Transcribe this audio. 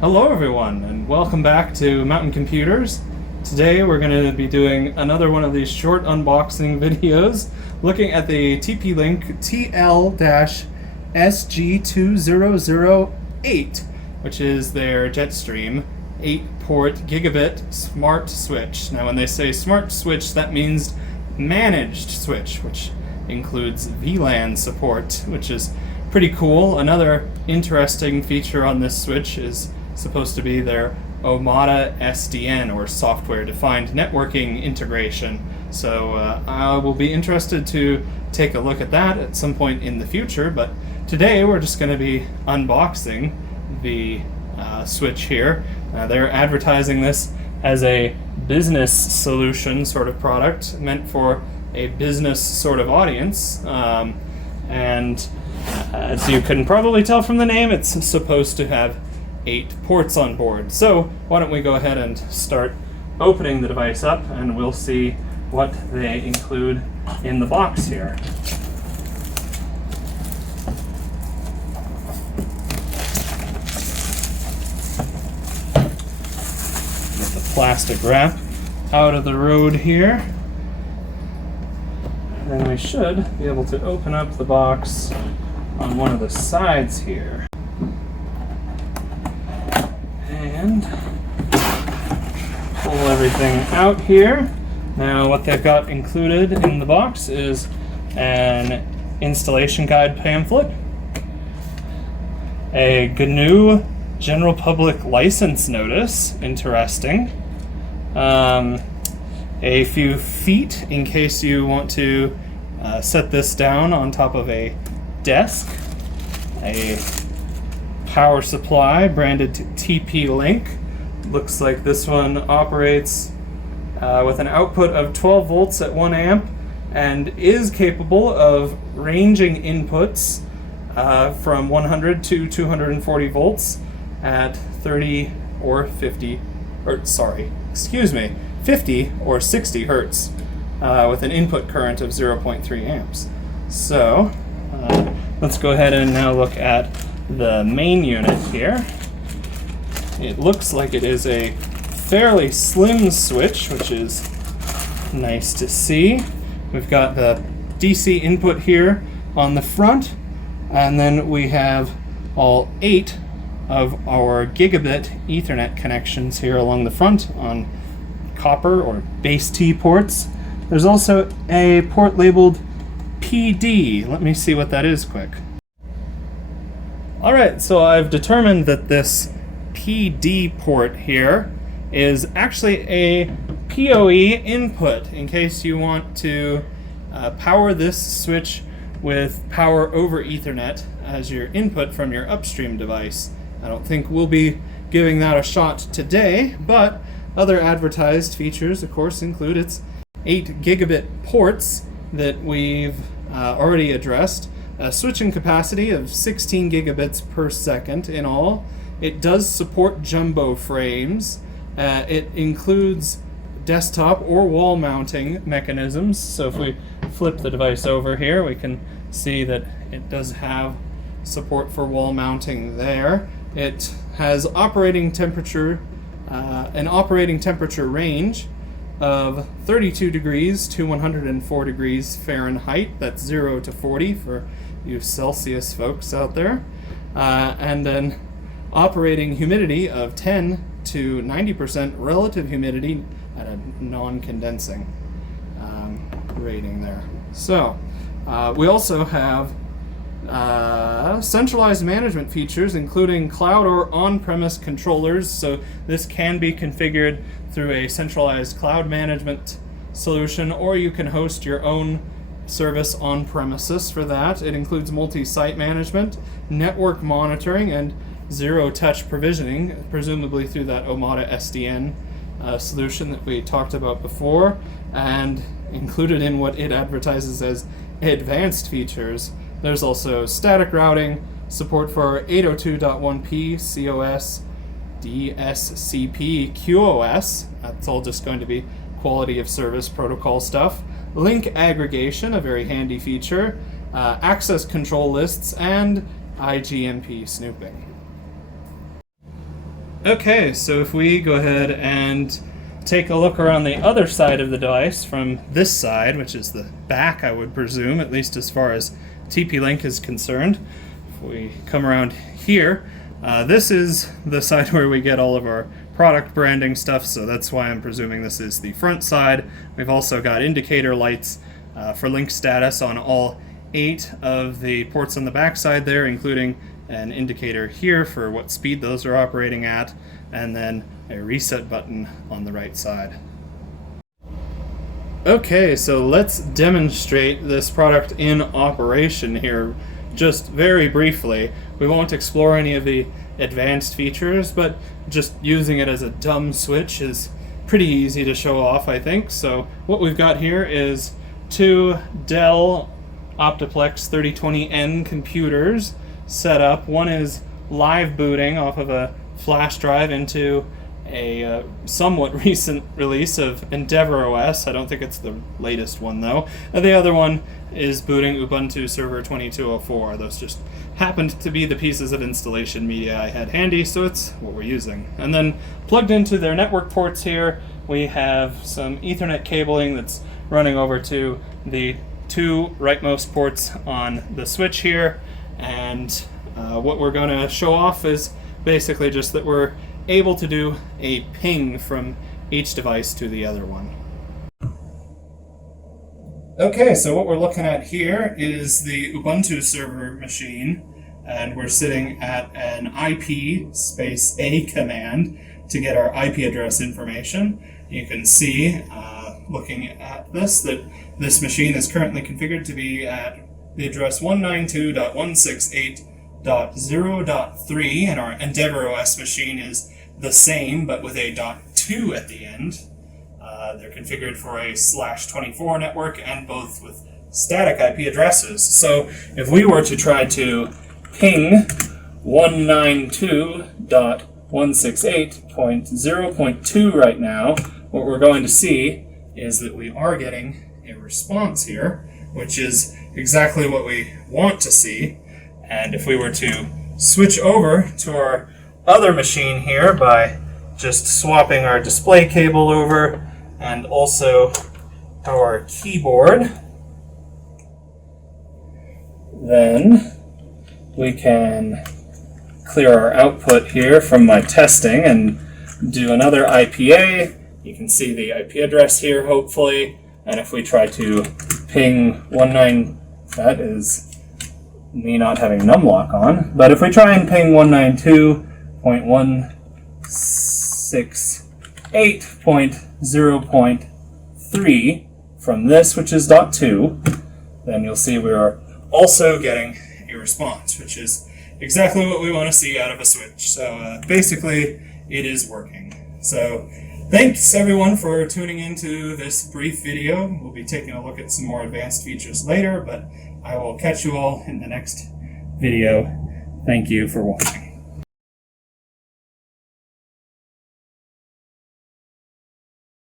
Hello everyone, and welcome back to Mountain Computers. Today we're going to be doing another one of these short unboxing videos looking at the TP-Link TL-SG2008, which is their Jetstream 8-port gigabit smart switch. Now when they say smart switch, that means managed switch, which includes VLAN support, which is pretty cool. Another interesting feature on this switch is supposed to be their Omada SDN, or software defined networking integration. So I will be interested to take a look at that at some point in the future, but today we're just going to be unboxing the switch here. They're advertising this as a business solution sort of product meant for a business sort of audience, and as you can probably tell from the name, it's supposed to have 8 ports on board. So why don't we go ahead and start opening the device up, and we'll see what they include in the box here. Get the plastic wrap out of the road here. And then we should be able to open up the box on one of the sides here. And pull everything out here. Now what they've got included in the box is an installation guide pamphlet, a GNU General Public License Notice, interesting, a few feet in case you want to set this down on top of a desk, a power supply branded TP-Link. Looks like this one operates with an output of 12 volts at 1 amp and is capable of ranging inputs from 100 to 240 volts at 50 or 60 hertz with an input current of 0.3 amps. So let's go ahead and now look at the main unit here. It looks like it is a fairly slim switch, which is nice to see. We've got the DC input here on the front, and then we have all 8 of our gigabit Ethernet connections here along the front on copper or base T ports. There's also a port labeled PD. Let me see what that is quick. Alright, so I've determined that this PD port here is actually a PoE input in case you want to power this switch with power over Ethernet as your input from your upstream device. I don't think we'll be giving that a shot today, but other advertised features, of course, include its 8 gigabit ports that we've already addressed, a switching capacity of 16 gigabits per second in all. It does support jumbo frames. It includes desktop or wall mounting mechanisms. So if we flip the device over here, we can see that it does have support for wall mounting there. It has an operating temperature range of 32 degrees to 104 degrees Fahrenheit. That's 0 to 40 for you Celsius folks out there. And then operating humidity of 10 to 90% relative humidity at a non-condensing rating there. So we also have centralized management features, including cloud or on-premise controllers. So this can be configured through a centralized cloud management solution, or you can host your own service on premises for that. It includes multi-site management, network monitoring, and zero-touch provisioning, presumably through that Omada SDN solution that we talked about before. And included in what it advertises as advanced features, there's also static routing, support for 802.1p, COS, DSCP, QoS. That's all just going to be quality of service protocol stuff. link aggregation, a very handy feature, access control lists, and IGMP snooping. Okay, so if we go ahead and take a look around the other side of the device from this side, which is the back, I would presume, at least as far as TP-Link is concerned. If we come around here, this is the side where we get all of our product branding stuff, so that's why I'm presuming this is the front side. We've also got indicator lights for link status on all 8 of the ports on the back side there, including an indicator here for what speed those are operating at, and then a reset button on the right side. Okay, so let's demonstrate this product in operation here just very briefly. We won't explore any of the advanced features, but just using it as a dumb switch is pretty easy to show off, I think. So what we've got here is 2 Dell Optiplex 3020N computers set up. One is live booting off of a flash drive into a somewhat recent release of EndeavourOS. I don't think it's the latest one though. And the other one is booting Ubuntu Server 2204. Those just happened to be the pieces of installation media I had handy, so it's what we're using. And then plugged into their network ports here, we have some Ethernet cabling that's running over to the 2 rightmost ports on the switch here. And what we're going to show off is basically just that we're able to do a ping from each device to the other one. Okay, so what we're looking at here is the Ubuntu server machine, and we're sitting at an IP space A command to get our IP address information. You can see, looking at this, that this machine is currently configured to be at the address 192.168.0.3, and our EndeavourOS machine is the same, but with a .2 at the end. They're configured for a /24 network and both with static IP addresses. So if we were to try to ping 192.168.0.2 right now, what we're going to see is that we are getting a response here, which is exactly what we want to see. And if we were to switch over to our other machine here by just swapping our display cable over and also our keyboard, then we can clear our output here from my testing and do another IPA. You can see the IP address here, hopefully. And if we try to ping 19, that is me not having numlock on. But if we try and ping 192.168.0.3 from this, which is .2, then you'll see we are also getting a response, which is exactly what we want to see out of a switch. So basically, it is working. So thanks everyone for tuning into this brief video. We'll be taking a look at some more advanced features later, but I will catch you all in the next video. Thank you for watching.